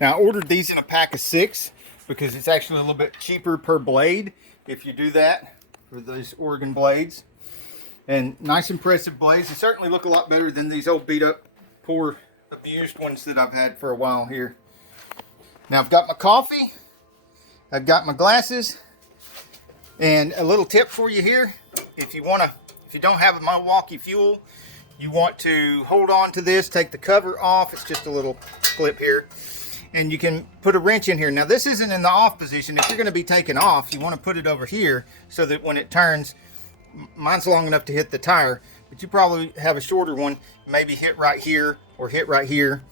Now I ordered these in a pack of 6 because it's actually a little bit cheaper per blade if you do that for those Oregon blades. And nice impressive blades. They certainly look a lot better than these old beat up, poor, abused ones that I've had for a while here. Now I've got my coffee, I've got my glasses, and a little tip for you here. If you don't have a Milwaukee fuel, you want to hold on to this, take the cover off. It's just a little clip here. And you can put a wrench in here. Now this isn't in the off position. If you're going to be taken off, you want to put it over here so that when it turns, mine's long enough to hit the tire, but you probably have a shorter one, maybe hit right here or hit right here.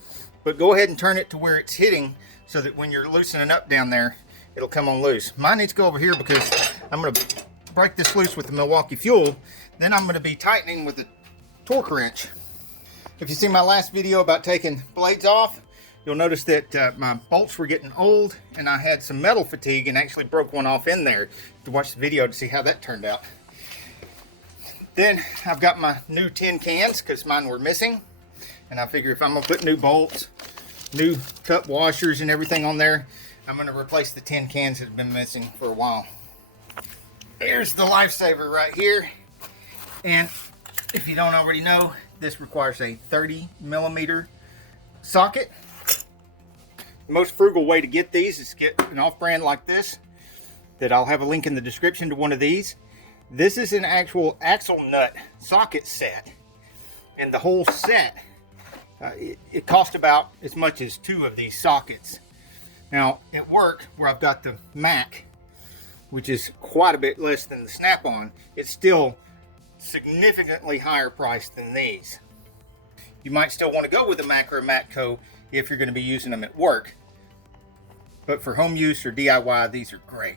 But go ahead and turn it to where it's hitting so that when you're loosening up down there, it'll come on loose. Mine needs to go over here because I'm going to break this loose with the Milwaukee fuel. Then I'm going to be tightening with the torque wrench. If you see my last video about taking blades off, you'll notice that my bolts were getting old and I had some metal fatigue and actually broke one off in there. To watch the video to see how that turned out. Then I've got my new tin cans because mine were missing. And I figure if I'm going to put new bolts, new cup washers and everything on there, I'm going to replace the tin cans that have been missing for a while. Here's the lifesaver right here. And if you don't already know, this requires a 30mm socket. The most frugal way to get these is to get an off-brand like this, that I'll have a link in the description to one of these. This is an actual axle nut socket set. And the whole set, it cost about as much as 2 of these sockets. Now, at work, where I've got the Mac, which is quite a bit less than the Snap-on, it's still significantly higher priced than these. You might still want to go with a Mac or a Matco if you're going to be using them at work. But for home use or DIY, these are great.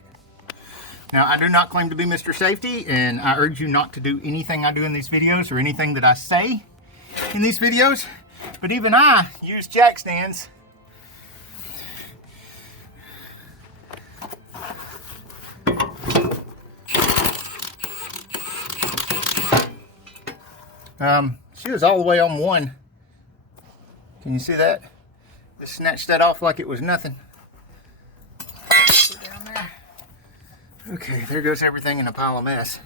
Now, I do not claim to be Mr. Safety, and I urge you not to do anything I do in these videos or anything that I say in these videos. But even I use jack stands. She was all the way on 1. Can you see that? Just snatched that off like it was nothing. Put it down there. Okay, there goes everything in a pile of mess.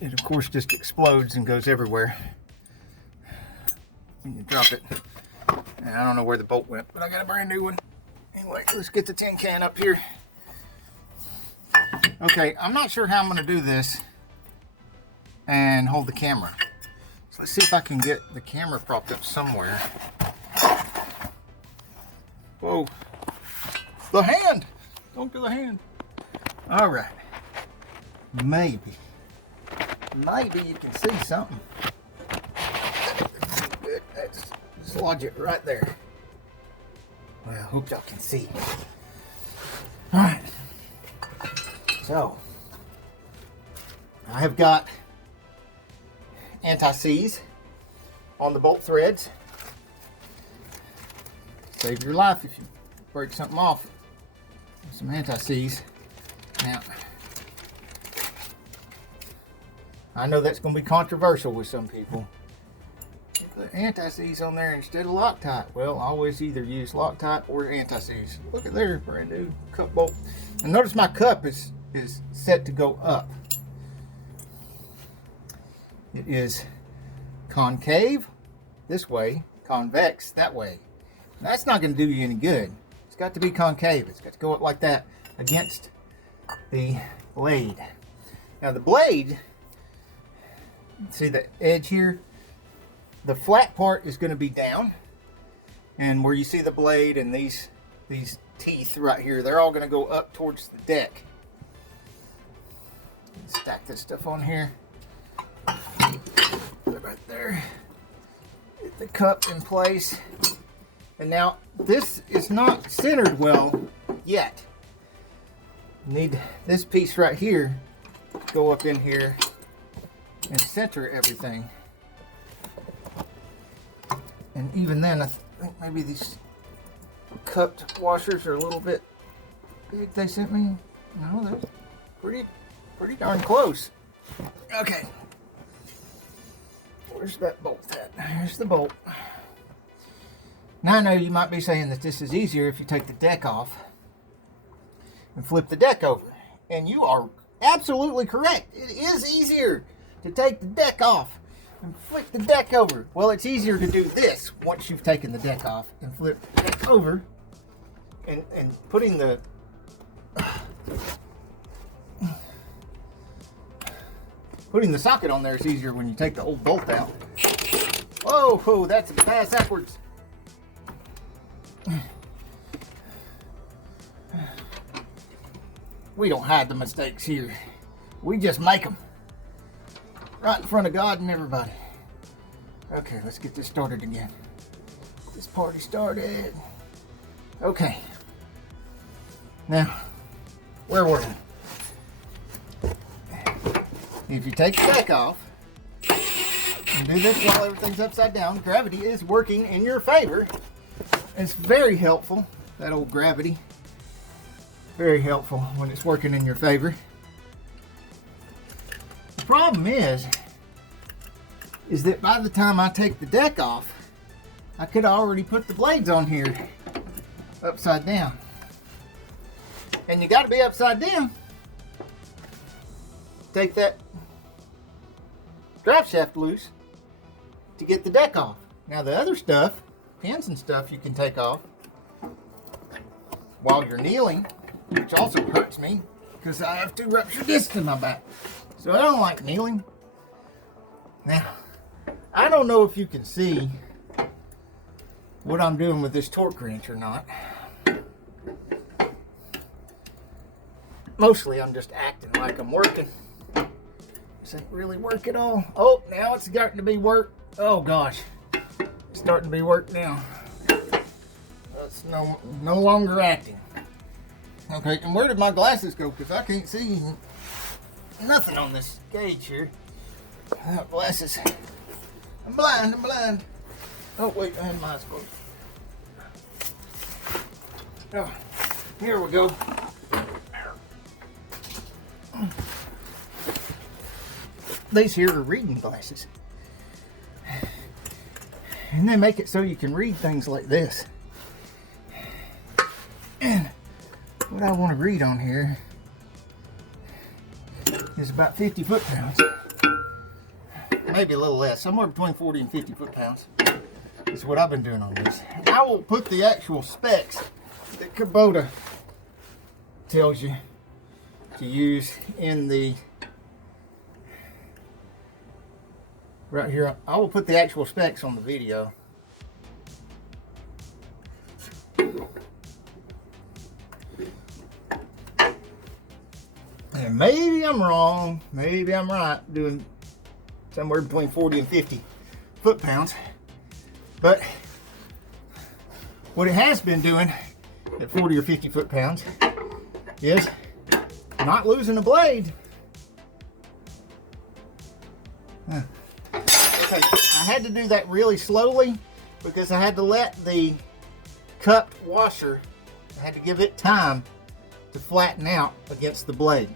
It of course just explodes and goes everywhere when you drop it. And I don't know where the bolt went, but I got a brand new one. Anyway, let's get the tin can up here. Okay, I'm not sure how I'm going to do this and hold the camera. So let's see if I can get the camera propped up somewhere. Whoa. The hand! Don't do the hand. All right. Maybe you can see something. Let's just lodge it right there. Well, I hope y'all can see. All right. So, I have got anti-seize on the bolt threads. Save your life if you break something off. Some anti-seize. Now, I know that's going to be controversial with some people. Put anti-seize on there instead of Loctite. Well, I always either use Loctite or anti-seize. Look at there, brand new cup bolt. And notice my cup is set to go up. It is concave this way, convex that way. That's not going to do you any good. It's got to be concave. It's got to go up like that against the blade. Now the blade, see the edge here? The flat part is going to be down, and where you see the blade and these teeth right here, they're all going to go up towards the deck. Stack this stuff on here. Put it right there. Get the cup in place. And now this is not centered well yet. Need this piece right here to go up in here and center everything. And even then, I think maybe these cupped washers are a little bit big they sent me. No, they're pretty darn close. Okay. Where's that bolt at? Here's the bolt. Now I know you might be saying that this is easier if you take the deck off and flip the deck over. And you are absolutely correct. It is easier to take the deck off and flip the deck over. Well, it's easier to do this once you've taken the deck off and flip the deck over, and putting the socket on there is easier when you take the old bolt out. Whoa, whoa, that's a pass backwards. We don't hide the mistakes here. We just make them. Right in front of God and everybody. Okay, let's get this started again. This party started. Okay. Now, where were we? If you take the deck off and do this while everything's upside down, gravity is working in your favor. It's very helpful, that old gravity. Very helpful when it's working in your favor. The problem is that by the time I take the deck off, I could already put the blades on here upside down. And you got to be upside down. Take that drive shaft loose to get the deck off. Now the other stuff, pins and stuff, you can take off while you're kneeling, which also hurts me because I have 2 ruptured discs in my back. So I don't like kneeling. Now, I don't know if you can see what I'm doing with this torque wrench or not. Mostly I'm just acting like I'm working. This ain't really work at all. Oh, now it's starting to be work. Oh gosh, it's starting to be work now. That's no longer acting. Okay, and where did my glasses go? Because I can't see nothing on this gauge here. Glasses. I'm blind. Oh wait, I had my eyes closed. Oh, here we go. These here are reading glasses. And they make it so you can read things like this. And what I want to read on here is about 50 foot-pounds. Maybe a little less, somewhere between 40 and 50 foot-pounds is what I've been doing on this. I will put the actual specs that Kubota tells you to use in the right here. I will put the actual specs on the video. And maybe I'm wrong, maybe I'm right, doing somewhere between 40 and 50 foot-pounds. But what it has been doing at 40 or 50 foot-pounds is not losing a blade. Okay, I had to do that really slowly because I had to let the cupped washer, I had to give it time to flatten out against the blade.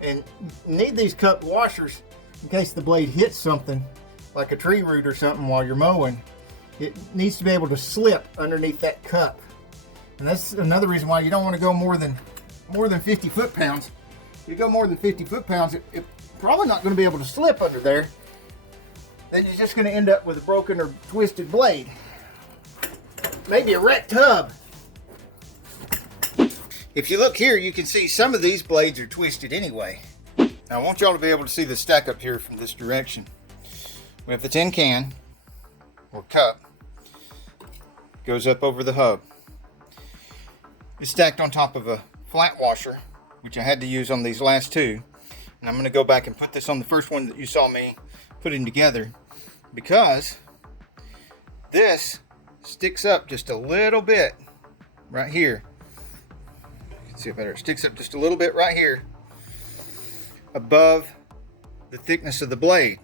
And you need these cupped washers in case the blade hits something like a tree root or something while you're mowing. It needs to be able to slip underneath that cup. And that's another reason why you don't want to go more than 50 foot-pounds. If you go more than 50 foot-pounds, it's probably not going to be able to slip under there. Then you're just going to end up with a broken or twisted blade. Maybe a wrecked hub. If you look here, you can see some of these blades are twisted anyway. Now I want y'all to be able to see the stack up here from this direction. We have the tin can, or cup, goes up over the hub. It's stacked on top of a flat washer, which I had to use on these last 2. And I'm going to go back and put this on the first one that you saw me putting together, because this sticks up just a little bit right here. You can see it better. It sticks up just a little bit right here above the thickness of the blade.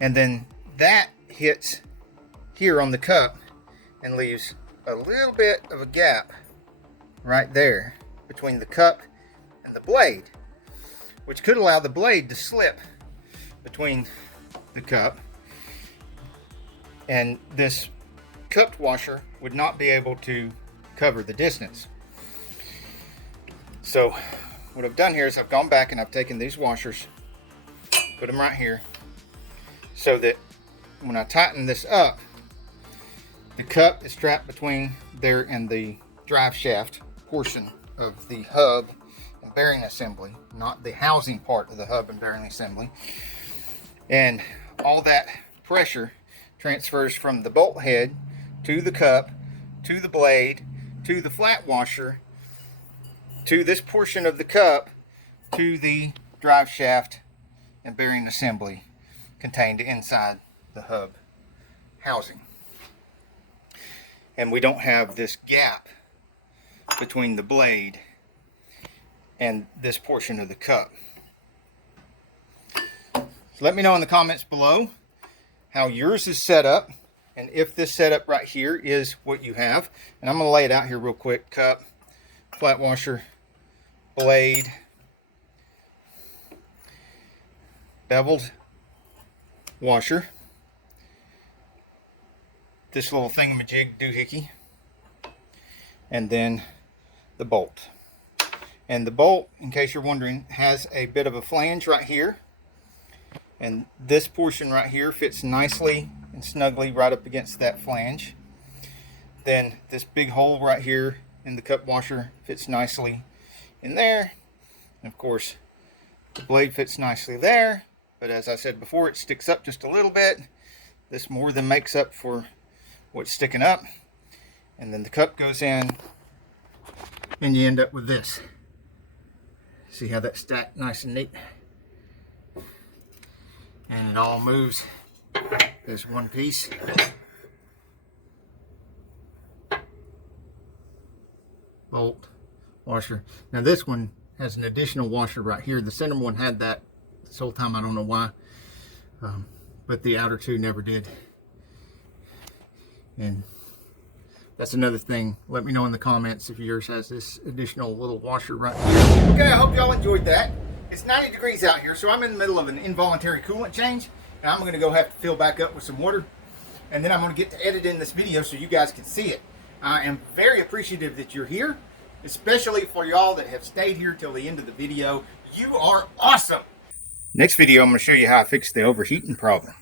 And then that hits here on the cup and leaves a little bit of a gap right there between the cup and the blade, which could allow the blade to slip between the cup and this cupped washer would not be able to cover the distance. So what I've done here is I've gone back and I've taken these washers, put them right here, so that when I tighten this up, the cup is strapped between there and the drive shaft portion of the hub and bearing assembly, not the housing part of the hub and bearing assembly. And all that pressure transfers from the bolt head to the cup, to the blade, to the flat washer, to this portion of the cup, to the drive shaft and bearing assembly contained inside the hub housing. And we don't have this gap between the blade and this portion of the cup. So let me know in the comments below how yours is set up, and if this setup right here is what you have. And I'm going to lay it out here real quick. Cup, flat washer, blade, beveled washer, this little thingamajig doohickey, and then the bolt. And the bolt, in case you're wondering, has a bit of a flange right here, and this portion right here fits nicely and snugly right up against that flange. Then this big hole right here in the cup washer fits nicely in there, and of course the blade fits nicely there, but as I said before, it sticks up just a little bit. This more than makes up for what's sticking up. And then the cup goes in and you end up with this. See how that's stacked nice and neat, and it all moves as one piece. Bolt, washer. Now this one has an additional washer right here. The center one had that this whole time, I don't know why, but the outer two never did. And that's another thing. Let me know in the comments if yours has this additional little washer right here. Okay, I hope y'all enjoyed that. It's 90 degrees out here, so I'm in the middle of an involuntary coolant change, and I'm going to go have to fill back up with some water, and then I'm going to get to editing this video so you guys can see it. I am very appreciative that you're here, especially for y'all that have stayed here till the end of the video. You are awesome. Next video, I'm going to show you how I fixed the overheating problem.